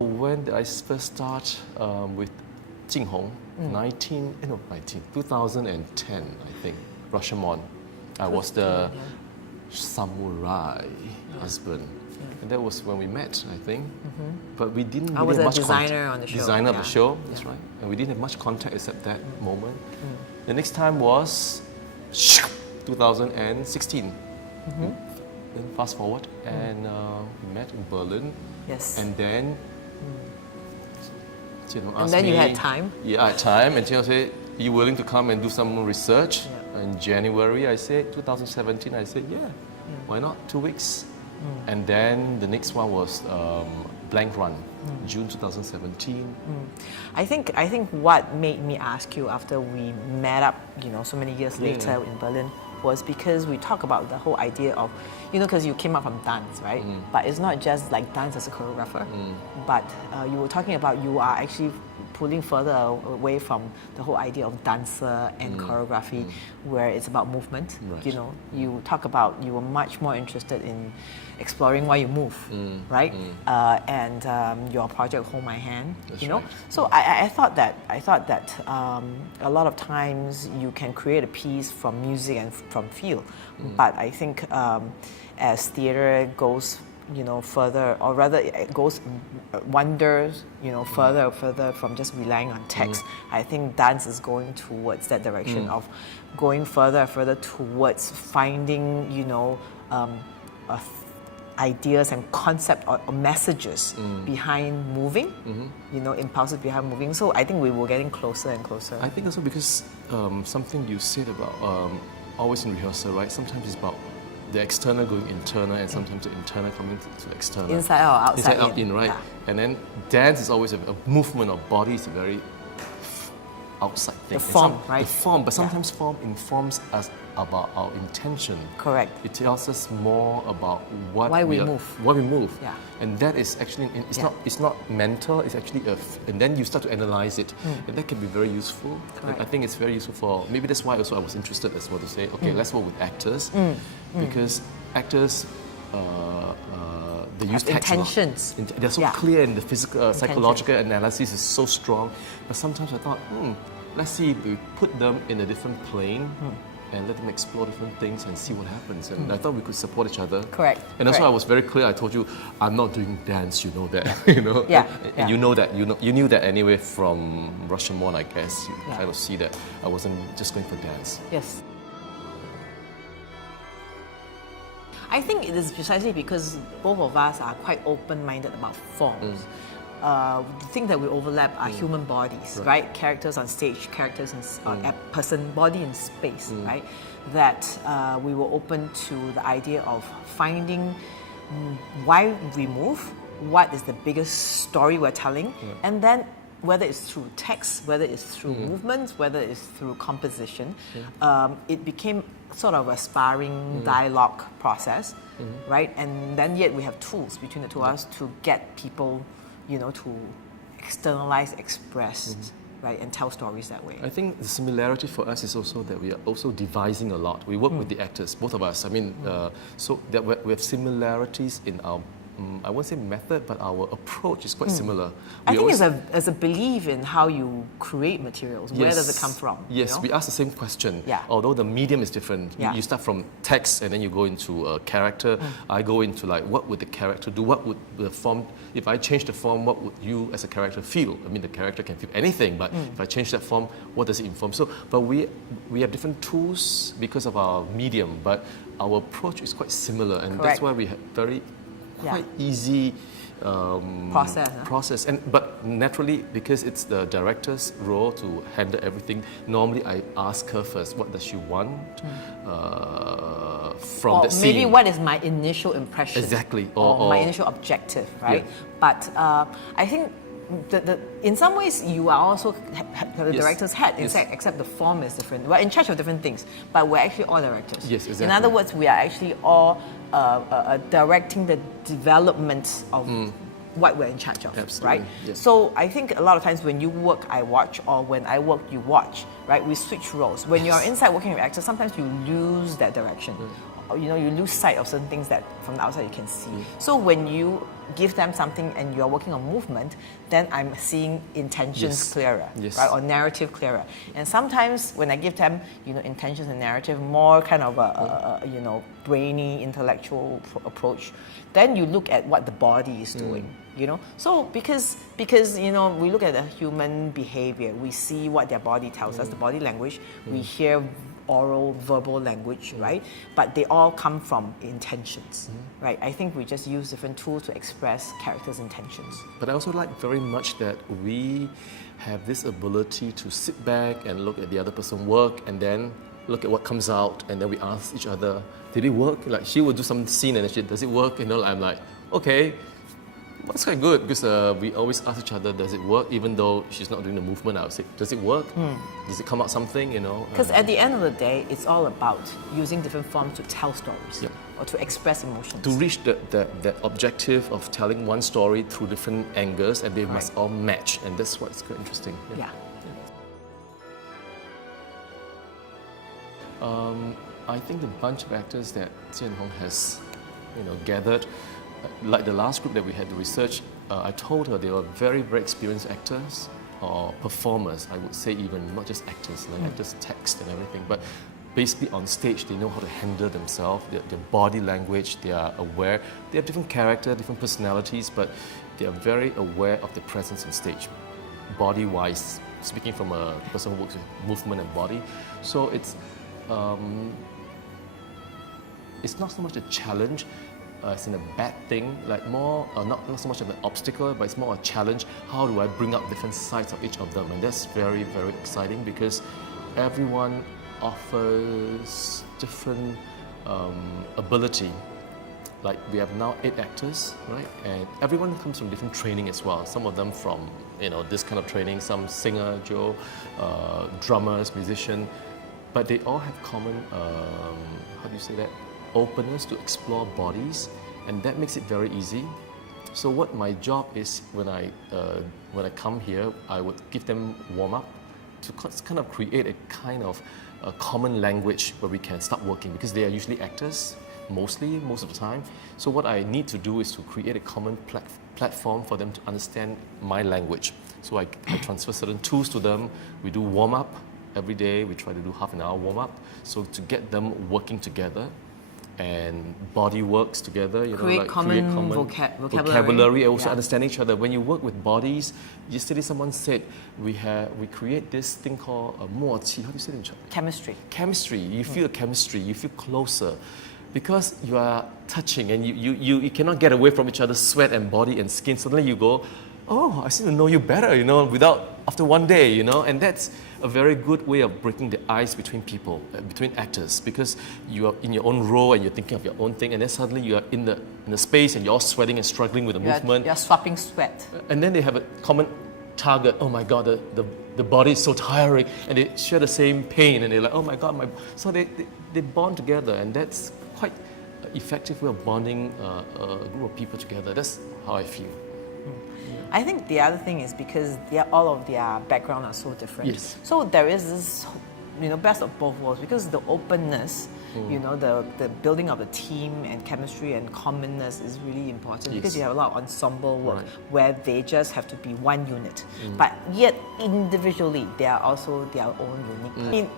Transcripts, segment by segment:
When did I first start with Jing Hong? 2010, I think, Rashomon. I was the samurai husband. And that was when we met, I think. But we didn't I was really a have much designer on the show. Designer of the show, that's Yeah. right. And we didn't have much contact except that moment. The next time was 2016. Then fast forward, and we met in Berlin. Yes. And then, And then you had time? Yeah, I had time. And Jino said, "Are you willing to come and do some research?" In January, I said, 2017, I said, yeah, why not? 2 weeks. And then the next one was Blank Run, June 2017. I think what made me ask you after we met up, so many years later in Berlin, was because we talk about the whole idea of, because you came up from dance, right? But it's not just like dance as a choreographer, but you were talking about you are actually pulling further away from the whole idea of dancer and choreography, where it's about movement. Right. You talk about you were much more interested in exploring why you move, right? And your project Hold My Hand, That's right. So I thought that a lot of times you can create a piece from music and from feel, but I think as theater goes further, or rather it goes wonders, further from just relying on text. I think dance is going towards that direction of going further towards finding, ideas and concept or messages behind moving, impulses behind moving. So I think we were getting closer and closer. I think also because something you said about always in rehearsal, right? Sometimes it's about the external going internal, and sometimes the internal coming to external. Inside out, outside out in, right? Yeah. And then dance is always a movement of body is a very outside thing. The form, right? The form, but sometimes form informs us about our intention. Correct. It tells us more about why we move. Why we move. Yeah. And that is actually it's not mental. It's actually and then you start to analyze it, and that can be very useful. Correct. I think it's very useful for maybe that's why also I was interested as well to say let's work with actors because actors. They use text intentions. a lot. They're so clear, and the physical, psychological analysis is so strong. But sometimes I thought, let's see if we put them in a different plane and let them explore different things and see what happens. And I thought we could support each other. Correct. And also, Correct. I was very clear. I told you, I'm not doing dance. You know that. And you know that. You knew that anyway from Rashomon, I guess. You kind of see that I wasn't just going for dance. Yes. I think it is precisely because both of us are quite open-minded about forms. The thing that we overlap are human bodies, right? Characters on stage, characters in person, body in space, right? That we were open to the idea of finding why we move, what is the biggest story we're telling, and then whether it's through text, whether it's through movements, whether it's through composition, it became sort of a sparring dialogue process, right? And then yet we have tools between the two of us to get people, to externalize, express, right, and tell stories that way. I think the similarity for us is also that we are also devising a lot. We work with the actors, both of us. I mean, so that we have similarities in our I won't say method, but our approach is quite similar. I think it's a belief in how you create materials. Where does it come from? Yes, we ask the same question. Yeah. Although the medium is different. Yeah. You start from text and then you go into a character. I go into like, what would the character do? What would the form, if I change the form, what would you as a character feel? I mean, the character can feel anything, but if I change that form, what does it inform? So, but we have different tools because of our medium, but our approach is quite similar, and that's why we have quite easy process. But naturally, because it's the director's role to handle everything, normally I ask her first, what does she want from the scene? Maybe what is my initial impression? Exactly. Or my initial objective, right? Yeah. But I think in some ways you are also the director's head, except the form is different. We're in charge of different things, but we're actually all directors. Yes, exactly. In other words, we are actually all directing the development of what we're in charge of, Absolutely. right? Yes. So I think a lot of times when you work, I watch, or when I work, you watch, right? We switch roles. When you're inside working with actors, sometimes you lose that direction. you lose sight of certain things that from the outside you can see. So when you give them something and you're working on movement, then I'm seeing intentions clearer, right? Or narrative clearer. And sometimes when I give them, intentions and narrative, more kind of a brainy, intellectual approach, then you look at what the body is doing. So because we look at the human behavior, we see what their body tells us, the body language, we hear oral, verbal language, right? But they all come from intentions, right? I think we just use different tools to express characters' intentions. But I also like very much that we have this ability to sit back and look at the other person work and then look at what comes out, and then we ask each other, did it work? Like she will do some scene and she, does it work? I'm like, okay. That's quite good because we always ask each other, does it work? Even though she's not doing the movement, I would say, does it work? Does it come out something, Because at the end of the day, it's all about using different forms to tell stories or to express emotions. To reach the objective of telling one story through different angles, and they must all match, and that's what's quite interesting. I think the bunch of actors that Jian Hong has, gathered, like the last group that we had to research, I told her they were very, very experienced actors or performers, I would say even, not just actors, like actors text and everything, but basically on stage they know how to handle themselves, their body language, they are aware. They have different character, different personalities, but they are very aware of their presence on stage, body-wise, speaking from a person who works with movement and body. So it's not so much a challenge, it's in a bad thing, like more, not so much of an obstacle, but it's more a challenge. How do I bring up different sides of each of them? And that's very, very exciting because everyone offers different ability. Like we have now 8 actors, right? And everyone comes from different training as well. Some of them from, this kind of training, some singer, drummers, musician, but they all have common, how do you say that? Openness to explore bodies, and that makes it very easy. So what my job is when I come here, I would give them warm up to kind of create a kind of a common language where we can start working, because they are usually actors most of the time. So what I need to do is to create a common platform for them to understand my language. So I transfer certain tools to them. We do warm up every day. We try to do half an hour warm up, so to get them working together. And body works together, create common vocabulary, also understand each other. When you work with bodies, yesterday someone said we create this thing called 默契. How do you say it in Chinese? Chemistry. You feel chemistry. You feel closer, because you are touching and you cannot get away from each other's sweat and body and skin. Suddenly you go, oh, I seem to know you better, after one day, and that's a very good way of breaking the ice between people, between actors, because you are in your own role and you're thinking of your own thing, and then suddenly you are in the space and you're all sweating and struggling with the movement. You're swapping sweat. And then they have a common target. Oh my God, the body is so tiring, and they share the same pain, and they're like, oh my God, so they bond together, and that's quite an effective way of bonding a group of people together. That's how I feel. I think the other thing is because all of their background are so different. Yes. So there is this, best of both worlds, because the openness, the building of the team and chemistry and commonness is really important, because you have a lot of ensemble work where they just have to be one unit. But yet individually, they are also their own unique.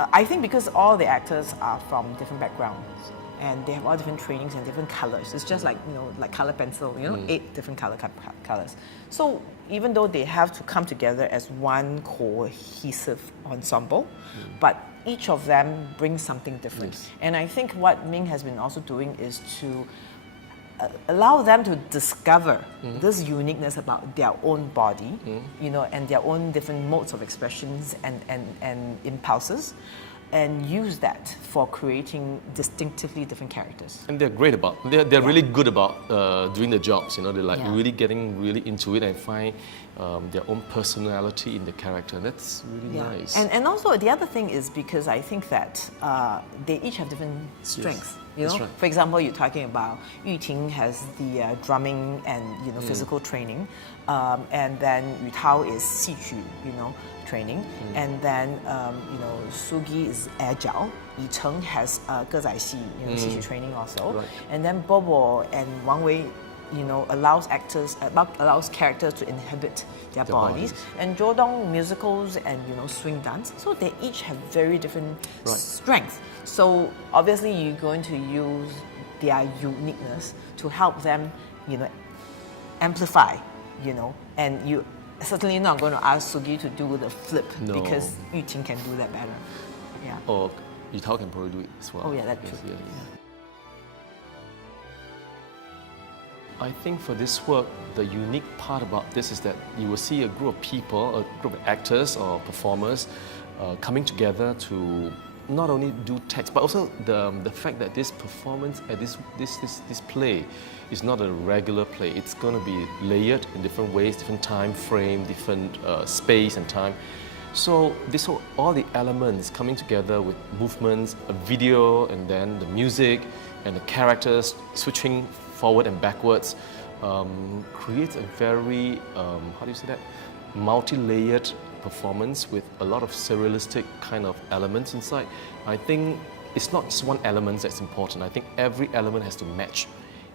I think because all the actors are from different backgrounds, and they have all different trainings and different colors. It's just like, like color pencil, 8 different colors. So even though they have to come together as one cohesive ensemble, but each of them brings something different. Yes. And I think what Ming has been also doing is to allow them to discover this uniqueness about their own body, and their own different modes of expressions and impulses, and use that for creating distinctively different characters. And they're great they're really good about doing the jobs, they're like really getting really into it and find their own personality in the character. And that's really nice. And also the other thing is because I think that they each have different strengths. That's right. For example, you're talking about Yu Ting has the drumming and physical training, and then Yu Tao is 戏剧, training, and then Sugi is agile, 以丞 has 歌仔戏,戏曲 training also, Right. and then Bobo and Wang Wei, allows characters to inhabit their bodies. And Jodong musicals and swing dance. So they each have very different strengths. So obviously you're going to use their uniqueness to help them, amplify, and you certainly not going to ask Sugi to do the flip because Yu Ting can do that better. Yeah. Or Yu Tao can probably do it as well. Oh yeah, that's true. Yes. I think for this work, the unique part about this is that you will see a group of people, a group of actors or performers coming together to not only do text, but also the fact that this performance at this play is not a regular play. It's going to be layered in different ways, different time frame, different space and time. So all the elements coming together with movements, a video, and then the music and the characters switching forward and backwards creates a very, multi-layered performance with a lot of surrealistic kind of elements inside. I think it's not just one element that's important. I think every element has to match.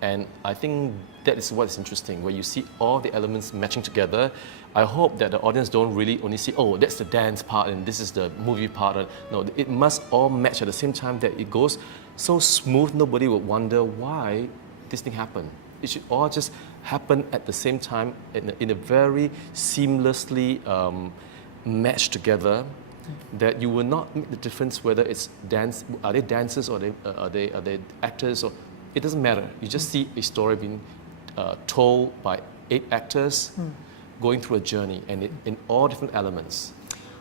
And I think that is what is interesting, where you see all the elements matching together. I hope that the audience don't really only see, oh, that's the dance part and this is the movie part. No, it must all match at the same time, that it goes so smooth, nobody would wonder why this thing happened. It should all just happen at the same time in a very seamlessly matched together, that you will not make the difference whether it's dance, are they dancers or are they actors, or it doesn't matter. You just see a story being told by 8 actors going through a journey, and in all different elements.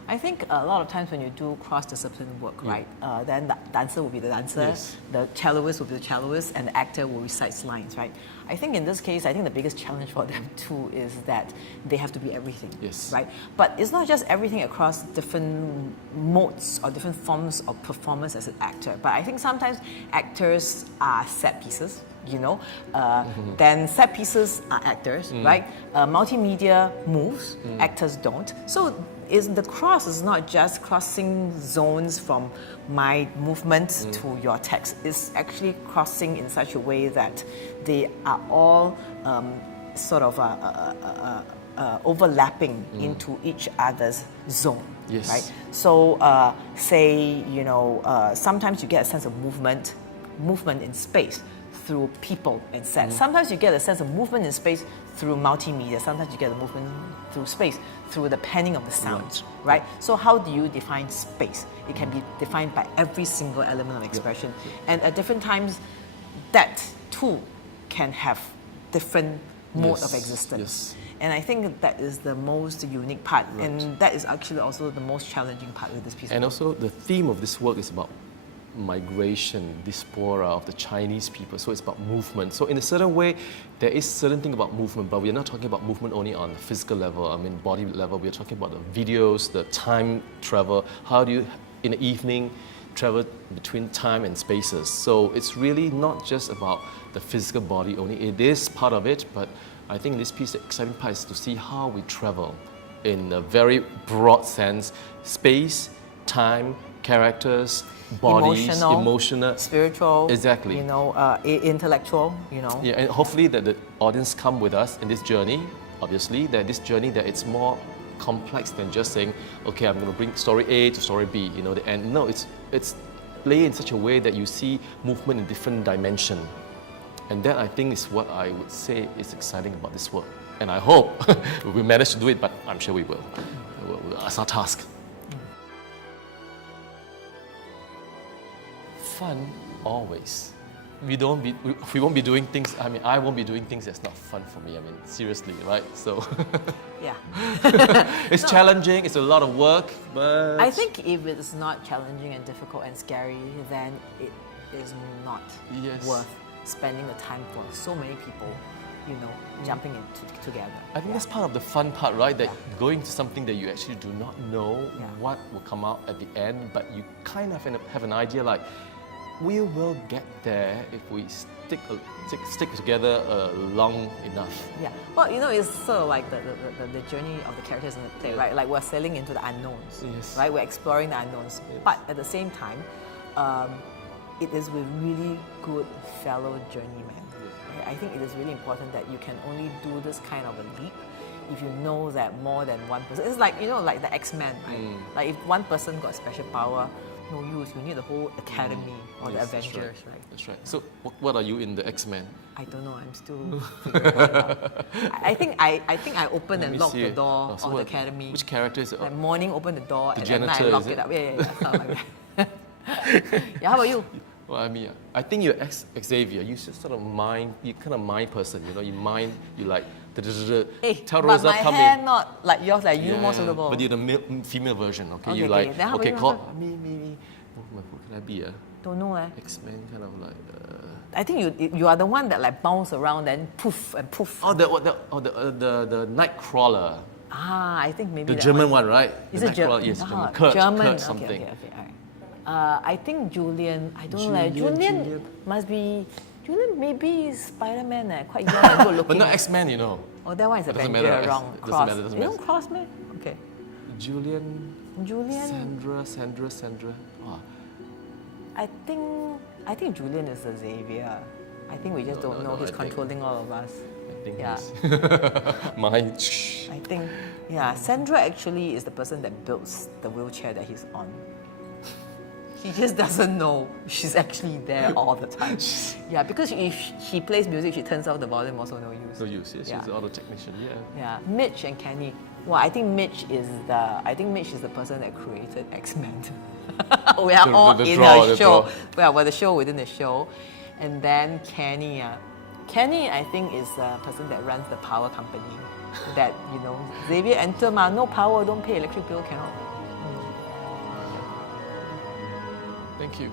I think a lot of times when you do cross-discipline work, right, then the dancer will be the dancer, the celloist will be the celloist, and the actor will recite lines, right? I think in this case, I think the biggest challenge for them too is that they have to be everything, right? But it's not just everything across different modes or different forms of performance as an actor, but I think sometimes actors are set pieces, then set pieces are actors, right? Multimedia moves, actors don't. So the cross is not just crossing zones from my movement to your text. It's actually crossing in such a way that they are all sort of overlapping into each other's zone. Right? So say, sometimes you get a sense of movement in space through people and set. Sometimes you get a sense of movement in space through multimedia. Sometimes you get a movement through space through the panning of the sound, right? So how do you define space? It can be defined by every single element of expression. And at different times, that too can have different mode of existence. And I think that is the most unique part. And that is actually also the most challenging part with this piece of work. And also the theme of this work is about migration, diaspora of the Chinese people. So it's about movement. So in a certain way, there is certain thing about movement, but we're not talking about movement only on the physical level, body level. We're talking about the videos, the time travel. How do you, in the evening, travel between time and spaces? So it's really not just about the physical body only. It is part of it, but I think this piece, the exciting part is to see how we travel in a very broad sense. Space, time, characters, bodies, emotional, spiritual, exactly, intellectual, Yeah, and hopefully that the audience come with us in this journey. Obviously, that this journey that it's more complex than just saying, okay, I'm going to bring story A to story B, the end. No, it's laid in such a way that you see movement in different dimension, and that I think is what I would say is exciting about this work. And I hope we manage to do it, but I'm sure we will. That's our task. Fun always. We won't be doing things. I won't be doing things that's not fun for me. Seriously, right? So yeah, it's challenging. It's a lot of work, but I think if it's not challenging and difficult and scary, then it is not worth spending the time for so many people, jumping in together. I think that's part of the fun part, right? That going to something that you actually do not know what will come out at the end, but you kind of have an idea like, we will get there if we stick together long enough. Yeah. Well, it's sort of like the journey of the characters in the play, right? Like we're sailing into the unknowns, right? We're exploring the unknowns. But at the same time, it is with really good fellow journeymen. I think it is really important that you can only do this kind of a leap if you know that more than one person. It's like, you know, like the X-Men, right? Like if one person got special power, no use. You need the whole academy or the Avengers, right? That's right. So what are you in the X-Men? I don't know. I'm still figuring it out. I think I opened and locked the door of the academy. Which character is it? Like morning, open the door, The and at night I janitor, lock is it it? up. Yeah. Like that. Yeah. How about you? Well, I think you're Xavier. You just sort of mind. You're kind of mind person. You know, you like. Hey, Tell but Rosa my come hair in. not like yours, like you more suitable. But you're the female version. Okay, Okay, you okay. like. Then how about Okay, you, call Rosa? me. Who can I be? Don't know, eh? X-Men kind of like. I think you are the one that like bounce around then poof and poof. Oh, the Nightcrawler. Ah, I think maybe The that German one, right? Is The it German? Nightcrawler, yes, Ah, German. German. Kurt something. Okay, all right. I think Julian. I don't know. Julian must be. Julian maybe is Spider-Man. Quite young and good looking. But not X-Men, you know. Oh, that one is It doesn't Avenger. matter. Wrong. It doesn't Cross. matter, doesn't You matter. don't cross, man. Okay. Julian. Sandra. Oh, I think Julian is a Xavier. I think we just don't know. He's controlling all of us. I think Yeah. he's mine. I think, yeah, Sandra actually is the person that builds the wheelchair that he's on. She just doesn't know she's actually there all the time. Yeah, because if she plays music, she turns off the volume, also no use. No use. Yes, Yeah. she's the auto technician. Yeah. Yeah, Mitch and Kenny. Well, I think Mitch is the person that created X-Men. We are all the in draw, a the show. draw. We're the show within the show. And then Kenny. Kenny, I think, is the person that runs the power company. That, you know, Xavier enter, no power, don't pay electric bill, cannot. Thank you.